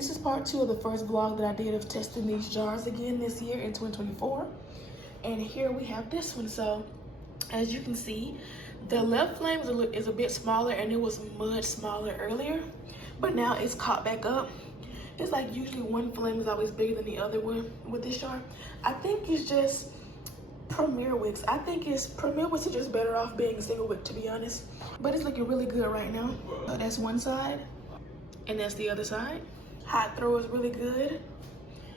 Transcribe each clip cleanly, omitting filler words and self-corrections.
This is part 2 of the first vlog that I did of testing these jars again this year in 2024. And here we have this one. So as you can see, the left flame is a bit smaller, and it was much smaller earlier, but now it's caught back up. It's like usually one flame is always bigger than the other one with this jar. I think it's just Premier wicks. I think Premier wicks are just better off being a single wick, to be honest. But it's looking really good right now. So that's one side, and that's the other side. Hot throw is really good.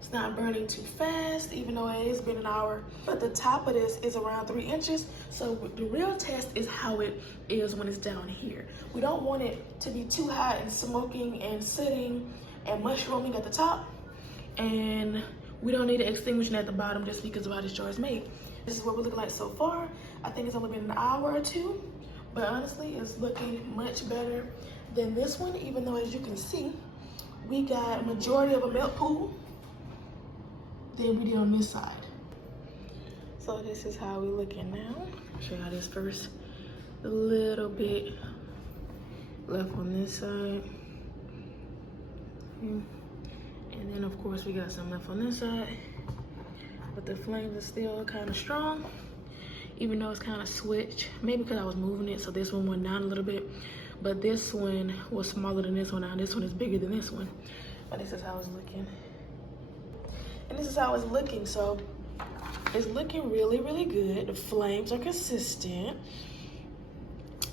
It's not burning too fast, even though it has been an hour. But the top of this is around 3 inches. So the real test is how it is when it's down here. We don't want it to be too hot and smoking and sitting and mushrooming at the top. And we don't need it extinguishing at the bottom just because of how this jar is made. This is what we're looking like so far. I think it's only been an hour or two, but honestly, it's looking much better than this one, even though as you can see, we got a majority of a melt pool than we did on this side. So this is how we're looking now. I'll show y'all this first. A little bit left on this side. And then of course we got some left on this side. But the flames are still kind of strong, even though it's kind of switched. Maybe because I was moving it, so this one went down a little bit. But this one was smaller than this one. Now this one is bigger than this one. But this is how it's looking. And this is how it's looking. So it's looking really, really good. The flames are consistent.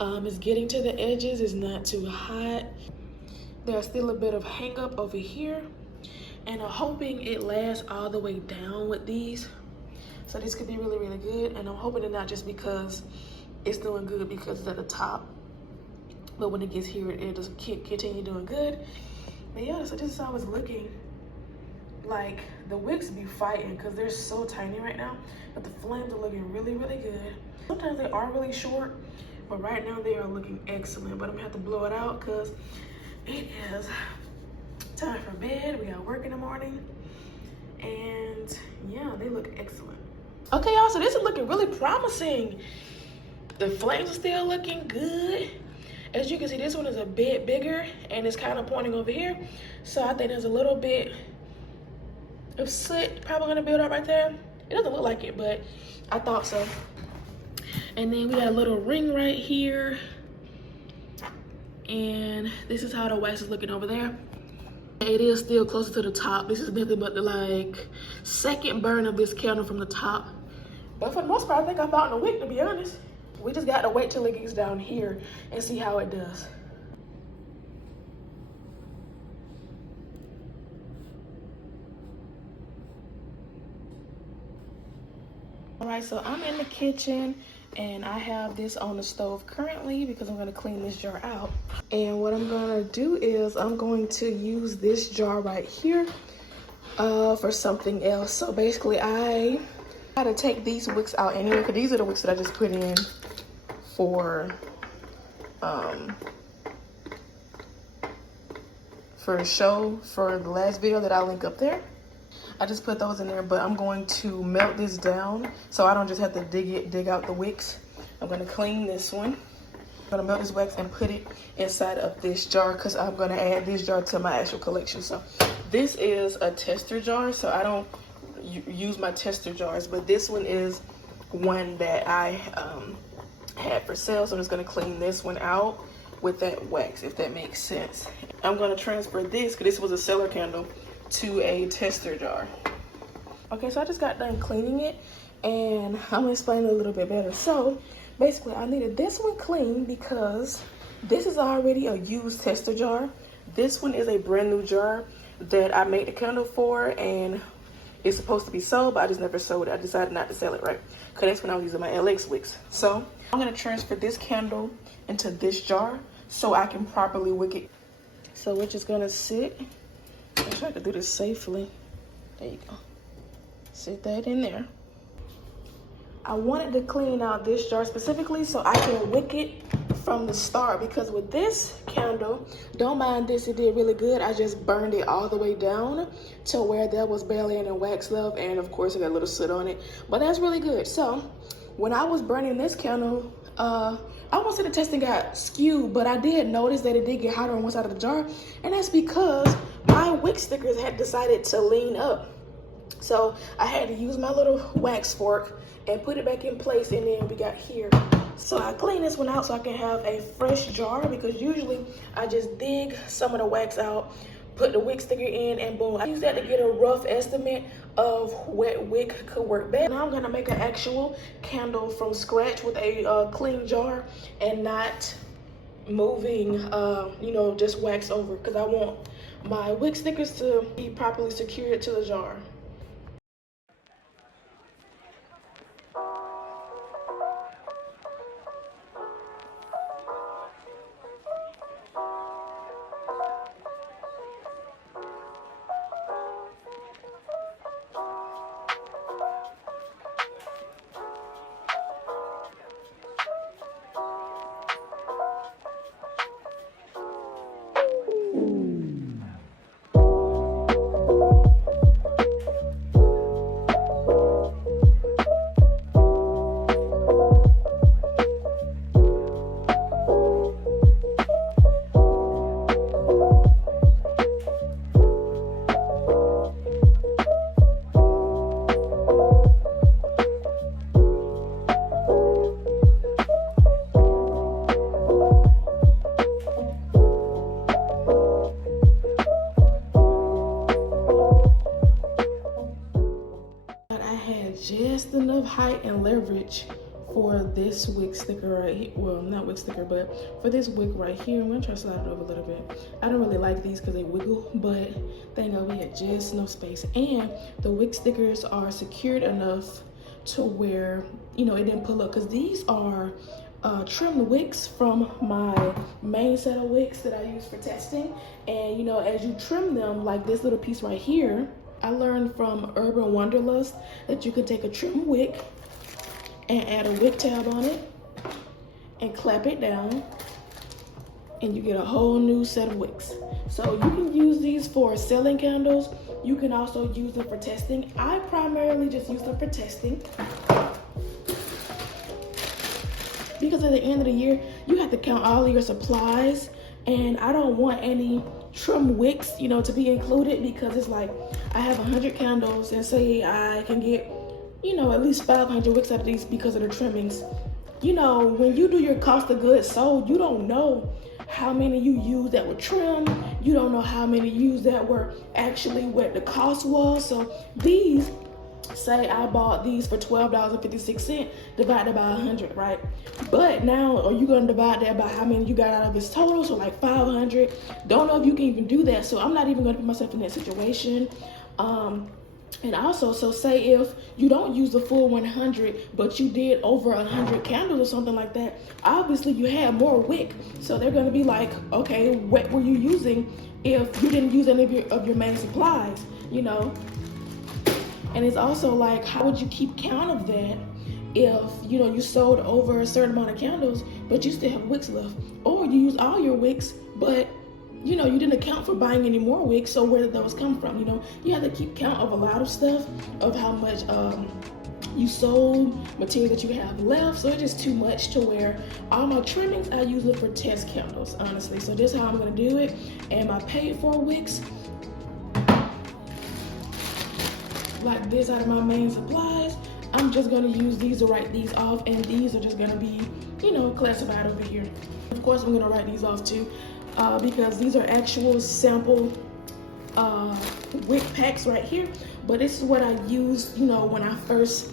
It's getting to the edges. It's not too hot. There's still a bit of hang up over here. And I'm hoping it lasts all the way down with these. So this could be really, really good. And I'm hoping it not just because it's doing good because it's at the top, but when it gets here, it just continue doing good. But yeah, so this is how it's looking. Like, the wicks be fighting because they're so tiny right now, but the flames are looking really, really good. Sometimes they are really short, but right now they are looking excellent. But I'm gonna have to blow it out because it is time for bed. We got work in the morning, and yeah, they look excellent. Okay, y'all, so this is looking really promising. The flames are still looking good. As you can see, this one is a bit bigger and it's kind of pointing over here. So I think there's a little bit of soot probably gonna build up right there. It doesn't look like it, but I thought so. And then we got a little ring right here. And this is how the wax is looking over there. It is still closer to the top. This is nothing but the like second burn of this candle from the top. But for the most part, I think I found the wick, to be honest. We just got to wait till it gets down here and see how it does. All right, so I'm in the kitchen and I have this on the stove currently because I'm gonna clean this jar out. And what I'm gonna do is I'm going to use this jar right here for something else. So basically I gotta take these wicks out anyway, because these are the wicks that I just put in for show for the last video that I'll link up there. I just put those in there, but I'm going to melt this down so I don't just have to dig out the wicks. I'm gonna clean this one. I'm gonna melt this wax and put it inside of this jar because I'm gonna add this jar to my actual collection. So this is a tester jar, so I don't use my tester jars, but this one is one that I had for sale, so I'm just gonna clean this one out with that wax, if that makes sense. I'm gonna transfer this, because this was a cellar candle, to a tester jar. Okay, so I just got done cleaning it, and I'm gonna explain it a little bit better. So basically I needed this one clean because this is already a used tester jar. This one is a brand new jar that I made the candle for, and it's supposed to be sold, but I just never sold it. I decided not to sell it, right? Because that's when I was using my LX wicks. So I'm gonna transfer this candle into this jar so I can properly wick it. So we're just gonna sit. I try to do this safely. There you go. Sit that in there. I wanted to clean out this jar specifically so I can wick it from the start, because with this candle, don't mind this, it did really good. I just burned it all the way down to where there was barely any wax left, and of course it got a little soot on it, but that's really good. So when I was burning this candle, I won't say the testing got skewed, but I did notice that it did get hotter on one side of the jar, and that's because my wick stickers had decided to lean up. So I had to use my little wax fork and put it back in place, and then we got here. So I clean this one out so I can have a fresh jar, because usually I just dig some of the wax out, put the wick sticker in, and boom. I use that to get a rough estimate of what wick could work best. Now I'm gonna make an actual candle from scratch with a clean jar and not moving, you know, just wax over, because I want my wick stickers to be properly secured to the jar. Just enough height and leverage for this wick sticker right here. Well, not wick sticker, but for this wick right here. I'm gonna try to slide it over a little bit. I don't really like these because they wiggle, but thank God we had just enough space. And the wick stickers are secured enough to where, you know, it didn't pull up, because these are trimmed wicks from my main set of wicks that I use for testing. And you know, as you trim them, like this little piece right here, I learned from Urban Wanderlust that you can take a trim wick and add a wick tab on it and clap it down, and you get a whole new set of wicks. So you can use these for selling candles. You can also use them for testing. I primarily just use them for testing, because at the end of the year, you have to count all of your supplies, and I don't want any trim wicks, you know, to be included, because it's like I have 100 candles, and say I can get, you know, at least 500 wicks out of these because of the trimmings. You know, when you do your cost of goods sold, you don't know how many you use that were trimmed. You don't know how many you use that were actually what the cost was. So these, say I bought these for $12.56 divided by 100, right? But now, are you gonna divide that by how many you got out of this total? So like 500. Don't know if you can even do that. So I'm not even gonna put myself in that situation. And also, so say if you don't use the full 100, but you did over 100 candles or something like that, obviously you had more wick. So they're gonna be like, okay, what were you using if you didn't use any of your main supplies, you know? And it's also like, how would you keep count of that if, you know, you sold over a certain amount of candles, but you still have wicks left? Or you use all your wicks, but, you know, you didn't account for buying any more wicks, so where did those come from? You know, you have to keep count of a lot of stuff, of how much you sold, material that you have left. So it's just too much to where all my trimmings, I use it for test candles, honestly. So this is how I'm gonna do it. And my paid for wicks, like this out of my main supplies, I'm just gonna use these to write these off, and these are just gonna be, you know, classified over here. Of course, I'm gonna write these off too, because these are actual sample wick packs right here. But this is what I used, you know, when I first,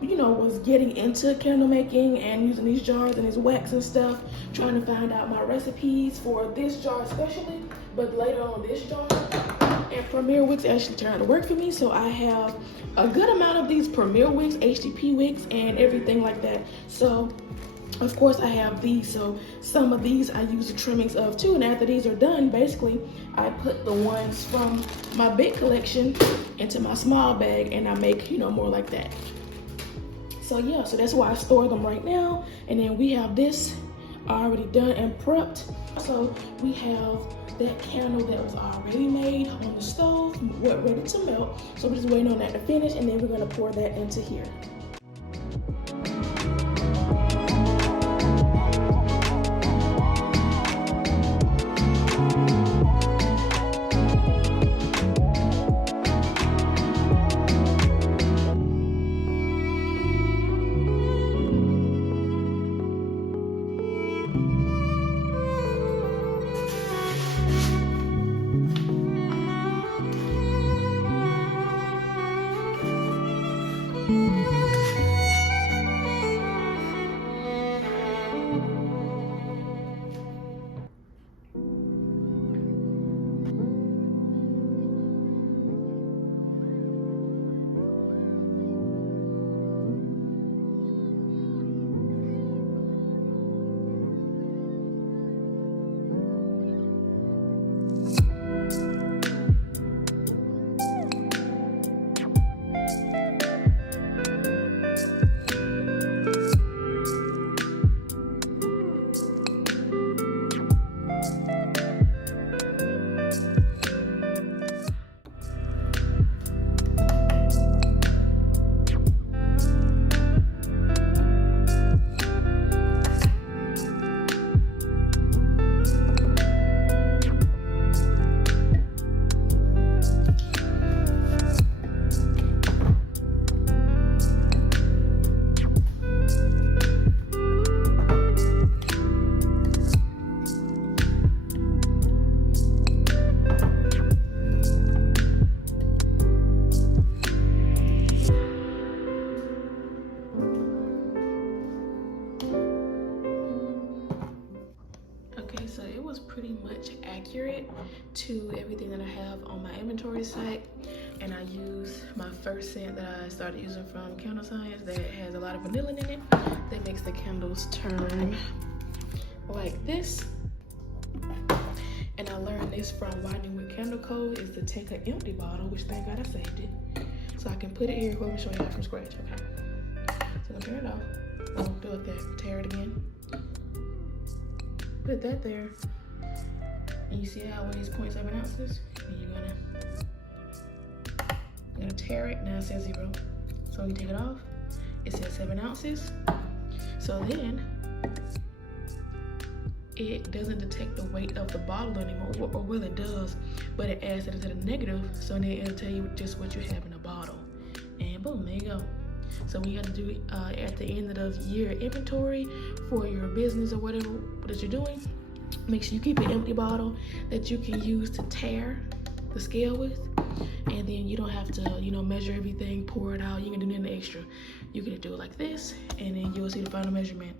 you know, was getting into candle making and using these jars and this wax and stuff, trying to find out my recipes for this jar especially, but later on this jar. And Premier wicks actually turned out to work for me, so I have a good amount of these Premier wicks, HDP wicks, and everything like that. So of course I have these, so some of these I use the trimmings of too, and after these are done, basically I put the ones from my big collection into my small bag, and I make, you know, more like that. So yeah, so that's why I store them right now. And then we have this already done and prepped. So we have that candle that was already made on the stove, ready to melt. So we're just waiting on that to finish, and then we're gonna pour that into here. inventory site, and I use my first scent that I started using from Candle Science that has a lot of vanilla in it that makes the candles turn like this. And I learned this from Winding with Candle Code, is to take an empty bottle, which thank God I saved it, so I can put it here. Let me show you how from scratch. Okay, so I'm gonna turn it off. Don't do it there. Tear it again. Put that there. And you see how it weighs 0.7 ounces? And you're gonna tear it. Now it says 0. So when you take it off, it says 7 ounces. So then it doesn't detect the weight of the bottle anymore, or well, it does, but it adds it to the negative, so then it'll tell you just what you have in a bottle. And boom, there you go. So we got to do at the end of the year inventory for your business or whatever that you're doing. Make sure you keep an empty bottle that you can use to tear the scale with, and then you don't have to, measure everything, pour it out. You can do nothing extra. You can do it like this, and then you'll see the final measurement